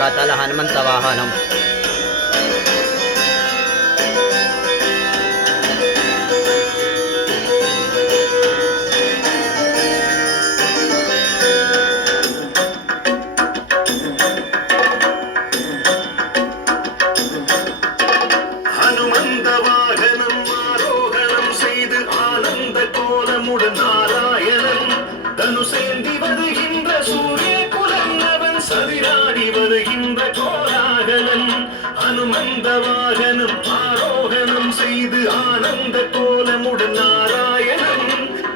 వెనకాతల హనుమంత వాహనం. தனுசேந்தி வருகின்ற சூரிய குலன்னவன் சதிராடி வருகின்ற கோலாகலன் அனுமந்த வாகனம் ஆரோகணம் செய்து ஆனந்த கோலமுடன் நாராயணன்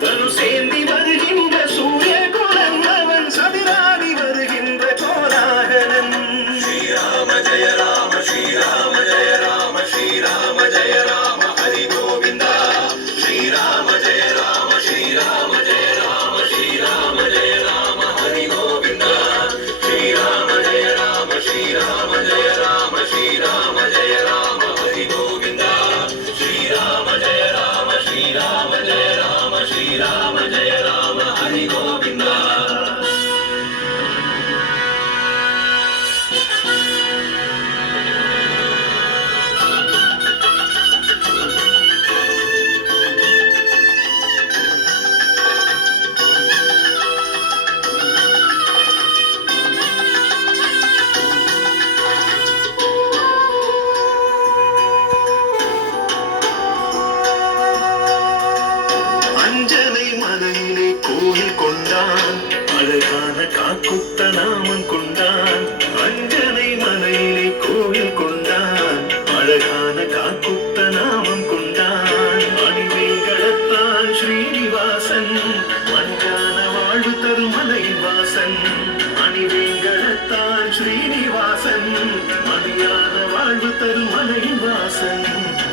தனுசேந்தி வருகின்ற சூரிய குலன்னவன் சதிராடி வருகின்ற கோலாகலன். ஸ்ரீராம ஜெய ராம ஸ்ரீராம ஜெய ராம ஸ்ரீராம ஜெய ராம ஹரி கோவிந்தா ஸ்ரீராம ஜெய ராம ஸ்ரீராம ஜெய ராம ஸ்ரீராம ஜெய ராம ஹரி கோவிந்தா ஸ்ரீராம ஜெய ராம ஸ்ரீராம ஜெய ராம ஸ்ரீராம ஜெய ராம ஹரி கோவிந்தா ஸ்ரீராம ஜெய ராம ஸ்ரீராம ஜெய ராம ஸ்ரீராம ஜெய ராம ஹரி கோவிந்தா. அஞ்சனை மலையிலே கோயில் கொண்டான் அழகான காக்குத்த நாமம் கொண்டான். அஞ்சனை மலையிலே கோயில் கொண்டான் அழகான காக்குத்த நாமம் கொண்டான். மணிவேங்கடத்தான் ஸ்ரீனிவாசன் மஞ்சான வாழ்வு தரும் மலையின் வாசன். மணிவேங்கடத்தான் ஸ்ரீனிவாசன் மணியான வாழ்வு தரும் மலையின் வாசன்.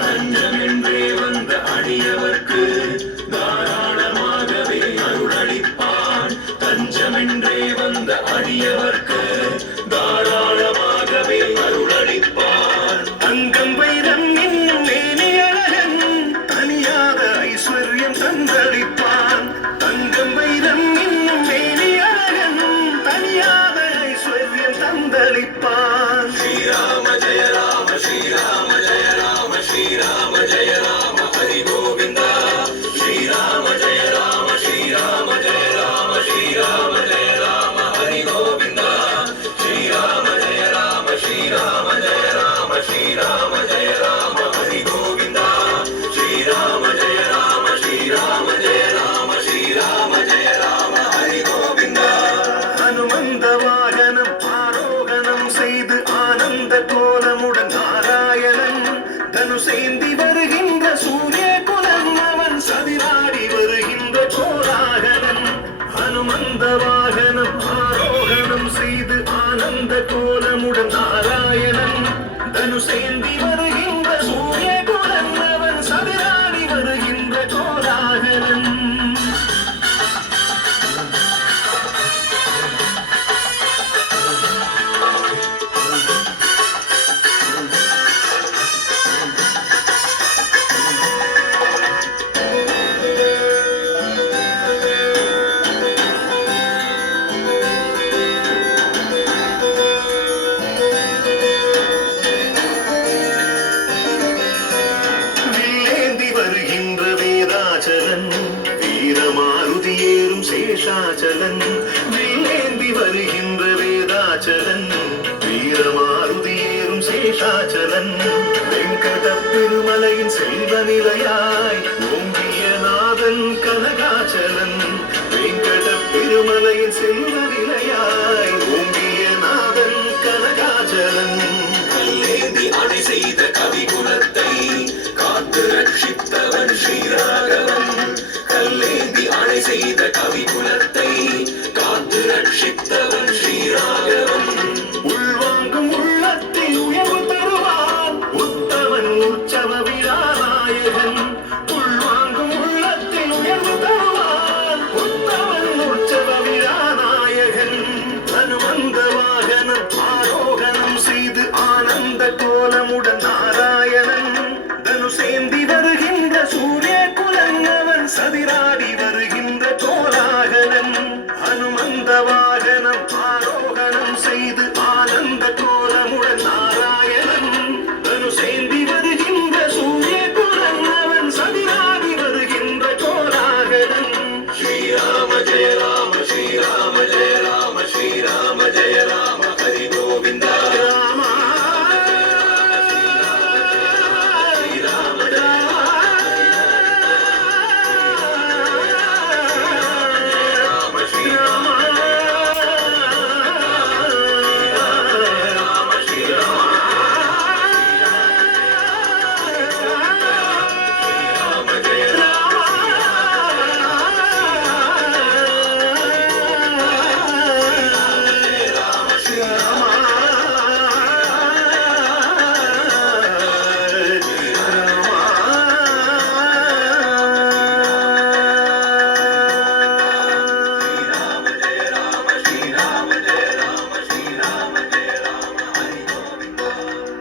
தஞ்சமென்றே வந்த அடியவர்க்கு தாராளமாகவே அருளளிப்பான். தஞ்சமென்றே வந்த அடியவர்க்கு தாராளமாகவே அருளளிப்பான். தங்கம் வைரம் இன்னும் மேனியழகன் தனியாத ஐஸ்வர்யம் தந்தளிப்பான். தங்கம் வைரம் இன்னும் மேனியழகன் தனியாத ஐஸ்வர்யம் தந்தளிப்பான். ஸ்ரீராம ஜெய ராம ஸ்ரீராம ஜெய ராம ஸ்ரீராம ஜெய ராம ஹரி கோவிந்தா ஸ்ரீராம ஜெய ராம ஸ்ரீராம ஜெய ராம ஸ்ரீராம ஜெய ராம ஹரி கோவிந்தா ஸ்ரீராம ஜெய ராம ஸ்ரீராம ஜெய ராம ஸ்ரீராம ஜெய ராம ஹரி கோவிந்தா ஸ்ரீராம ஜெய ராம ஸ்ரீராம ஜெய ராம ஸ்ரீராம ஜெய ராம ஹரி கோவிந்தா. ஹனுமந்த வாகனம் ஆரோகணம் செய்து ஆனந்த கோலமுடன் நாராயணன் தனுசேந்தி வருகின்ற சூரிய குலன் அவன் சதிராடி வருகின்ற கோலாகலன். ஹனுமந்த வாகனம் ஆரோகணம் செய்து ஆனந்த கோலமுடன் நாராயணன் தனுசேந்தி வருகின்ற சூரிய குலன் அவன் சதிராடி வருகின்ற கோலாகலன். வில்லேந்தி வருகின்ற வேதாச்சலன் வீரமாருதி ஏறும் சேஷாச்சலன். வில்லேந்தி வருகின்ற வேதாச்சலன் வீரமாருதி ஏறும் சேஷாச்சலன். வெங்கட பெருமலையின் செல்வ நிலையாய் ஓங்கிய நாதன் கனகாச்சலன். வெங்கட பெருமலையின் செல்வ நிலையாய் ஓங்கிய நாதன் கனகாச்சலன். கல்லேந்தி அணை செய்த கவிகுலத்தை காத்து ரட்சித்தவன் ஸ்ரீராகவன். கல்லேந்தி அணை செய்த கவிகுலத்தை காத்து ரட்சித்தவன் ஸ்ரீராகவன். உள்வாங்கும் உள்ளத்தில் உயர்வு தருவான் உத்தமன் உற்சவ விழாநாயகன். உள்வாங்கும் உள்ளத்தில் உயர்வு தருவான் உத்தமன் உற்சவ விழாநாயகன். ஹனுமந்த வாகனம் ஆரோகணம் செய்து ஆனந்த கோலமுடன்